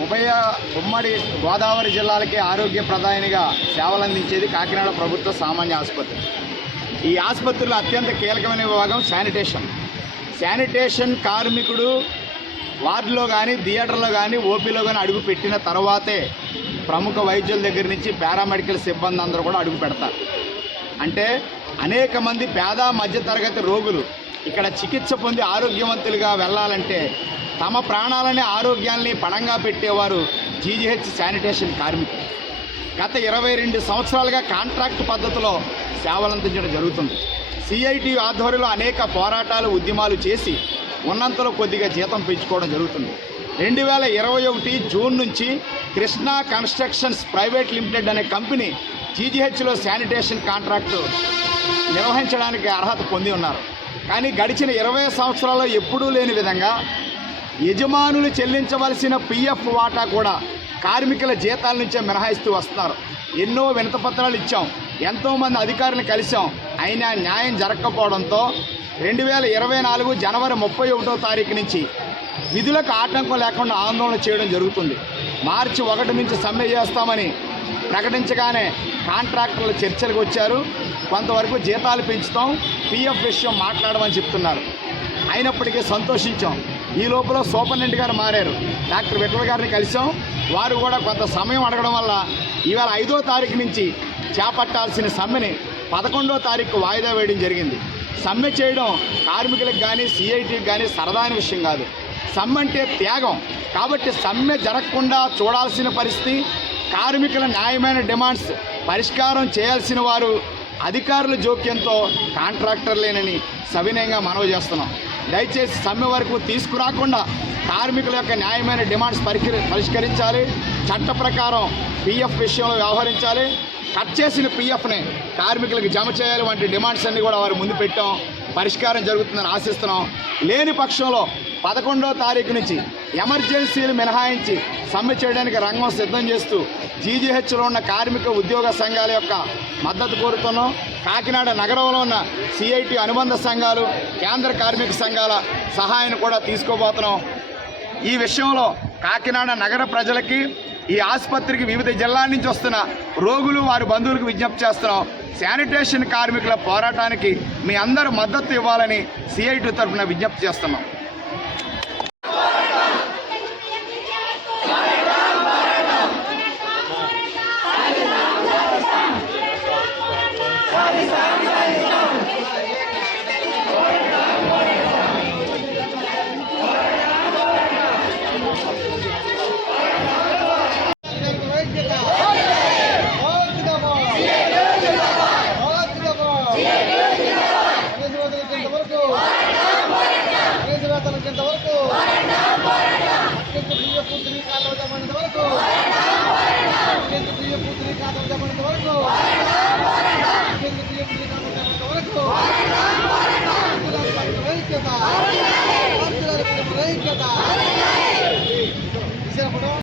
ఉమ్మడి గోదావరి జిల్లాలకి ఆరోగ్య ప్రధానిగా సేవలందించేది కాకినాడ ప్రభుత్వ సామాన్య ఆసుపత్రి. ఈ ఆసుపత్రిలో అత్యంత కీలకమైన విభాగం శానిటేషన్ కార్మికుడు వార్డులో కానీ థియేటర్లో కానీ ఓపీలో కానీ అడుగు పెట్టిన తర్వాతే ప్రముఖ వైద్యుల దగ్గర నుంచి పారామెడికల్ సిబ్బంది అందరూ కూడా అడుగు పెడతారు. అంటే అనేక మంది పేద మధ్యతరగతి రోగులు ఇక్కడ చికిత్స పొంది ఆరోగ్యవంతులుగా వెళ్ళాలంటే తమ ప్రాణాలని ఆరోగ్యాన్ని పణంగా పెట్టేవారు జీజీహెచ్ శానిటేషన్ కార్మికులు. గత 22 సంవత్సరాలుగా కాంట్రాక్ట్ పద్ధతిలో సేవలందించడం జరుగుతుంది. సిఐటి ఆధ్వర్యంలో అనేక పోరాటాలు ఉద్యమాలు చేసి ఉన్నంతలో కొద్దిగా జీతం పెంచుకోవడం జరుగుతుంది. 2021 జూన్ నుంచి కృష్ణా కన్స్ట్రక్షన్స్ ప్రైవేట్ లిమిటెడ్ అనే కంపెనీ జీజీహెచ్లో శానిటేషన్ కాంట్రాక్టు నిర్వహించడానికి అర్హత పొంది ఉన్నారు. కానీ గడిచిన 20 సంవత్సరాల్లో ఎప్పుడూ లేని విధంగా యజమానులు చెల్లించవలసిన పిఎఫ్ వాటా కూడా కార్మికుల జీతాల నుంచే మినహాయిస్తూ వస్తున్నారు. ఎన్నో వినతిపత్రాలు ఇచ్చాం, ఎంతోమంది అధికారులను కలిసాం, అయినా న్యాయం జరగకపోవడంతో 2024 జనవరి 31వ తారీఖు నుంచి విధులకు ఆటంకం లేకుండా ఆందోళన చేయడం జరుగుతుంది. మార్చి 1 నుంచి సమ్మె చేస్తామని ప్రకటించగానే కాంట్రాక్టర్లు చర్చలకు వచ్చారు. కొంతవరకు జీతాలు పెంచుతాం, పిఎఫ్ విషయం మాట్లాడమని చెప్తున్నారు. అయినప్పటికీ సంతోషించాం. ఈ లోపల సూపరింటెండెంట్ గారు మారారు. డాక్టర్ విఠల్ గారిని కలిసాం. వారు కూడా కొంత సమయం అడగడం వల్ల ఇవాళ 5వ తారీఖు నుంచి చేపట్టాల్సిన సమ్మెని 11వ తారీఖు వాయిదా వేయడం జరిగింది. సమ్మె చేయడం కార్మికులకు కానీ సిఐటికి కానీ సరదాని విషయం కాదు. సమ్మె అంటే త్యాగం. కాబట్టి సమ్మె జరగకుండా చూడాల్సిన పరిస్థితి. కార్మికుల న్యాయమైన డిమాండ్స్ పరిష్కారం చేయాల్సిన వారు అధికారుల జోక్యంతో కాంట్రాక్టర్లేనని సవినయంగా మనవి చేస్తున్నాం. దయచేసి సమ్మె వరకు తీసుకురాకుండా కార్మికుల యొక్క న్యాయమైన డిమాండ్స్ పరిష్కరించాలి. చట్ట ప్రకారం పిఎఫ్ విషయంలో వ్యవహరించాలి. కట్ చేసిన పిఎఫ్ని కార్మికులకు జమ చేయాలి వంటి డిమాండ్స్ అన్నీ కూడా వారి ముందు పెట్టాం. పరిష్కారం జరుగుతుందని ఆశిస్తున్నాం. లేని పక్షంలో 11వ తారీఖు నుంచి ఎమర్జెన్సీలు మినహాయించి సమ్మె చేయడానికి రంగం సిద్ధం చేస్తూ జీజీహెచ్లో ఉన్న కార్మిక ఉద్యోగ సంఘాల యొక్క మద్దతు కోరుతున్నాం. కాకినాడ నగరంలో ఉన్న సిఐటి అనుబంధ సంఘాలు, కేంద్ర కార్మిక సంఘాల సహాయాన్ని కూడా తీసుకోబోతున్నాం. ఈ విషయంలో కాకినాడ నగర ప్రజలకి, ఈ ఆసుపత్రికి వివిధ జిల్లాల నుంచి వస్తున్న రోగులు వారి బంధువులకు విజ్ఞప్తి చేస్తున్నాం. శానిటేషన్ కార్మికుల పోరాటానికి మీ అందరూ మద్దతు ఇవ్వాలని సిఐటి తరఫున విజ్ఞప్తి చేస్తున్నాం.